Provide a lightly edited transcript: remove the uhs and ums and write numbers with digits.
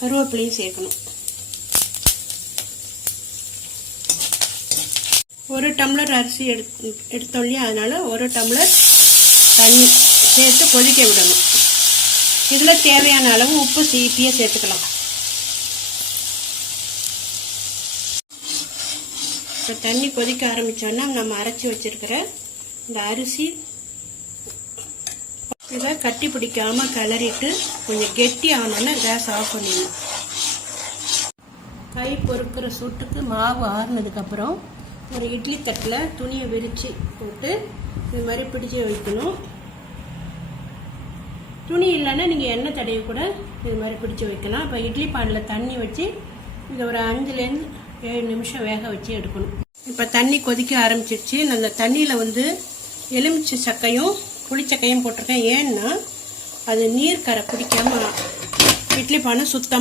கருவேப்பிலையும் சேர்க்கணும். 1 டம்ளர் அரிசி எடுத்தோம் இல்லையா, அதனால 1 டம்ளர் தண்ணி சேர்த்து கொதிக்க விடணும். இதில் தேவையான அளவு உப்பு இப்பயே சேர்த்துக்கலாம். இப்போ தண்ணி கொதிக்க ஆரம்பித்தோன்னா நம்ம அரைச்சி வச்சிருக்கிற இந்த அரிசி இதை கட்டி பிடிக்காமல் கிளறிட்டு கொஞ்சம் கெட்டி ஆனோன்னா கேஸ் ஆஃப் பண்ணிடணும். கை பொறுக்கிற சூட்டுக்கு மாவு ஆறுனதுக்கப்புறம் ஒரு இட்லி தட்டில் துணியை விரித்து போட்டு இது மாதிரி பிடிச்சி வைக்கணும். துணி இல்லைன்னா நீங்கள் எண்ணெய் தடவை கூட இது மாதிரி பிடிச்சி வைக்கலாம். இப்போ இட்லி பானில் தண்ணி வச்சு இதை ஒரு 5லேருந்து 7 நிமிஷம் வேக வச்சு எடுக்கணும். இப்போ தண்ணி கொதிக்க ஆரம்பிச்சிருச்சு. அந்த தண்ணியில் வந்து எலுமிச்சை சக்கையும் புளிச்சக்கையும் போட்டிருக்கேன். ஏன்னா அது நீர் கரை பிடிக்காம இட்லி பானை சுத்தம்